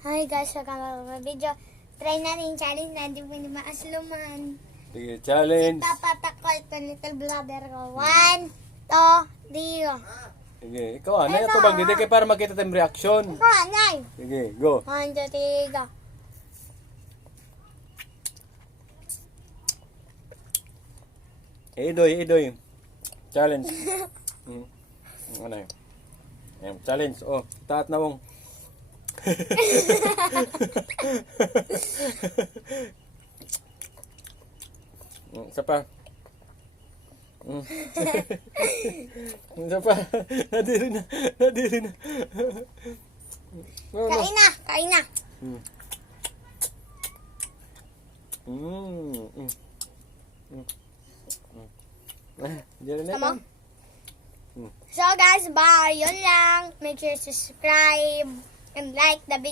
Hi guys, welcome back to my video. Try natin yung challenge na di mo ni maasluman. Sige, challenge. Papatakol to little brother ko. 1, 2, 3. Sige, ikaw anay. Ito bang hindi kayo para makita tayong reaction. Ito, anay. Sige, go. 1, 2, 3. Idoy. Challenge. Ano yun? Ayan, challenge. Oh, taat na mong. Isa pa. Isa pa. Nadiri na. Kain na. Diyan na. Tama? So guys, bye. Yun lang. Make sure to subscribe and like the video.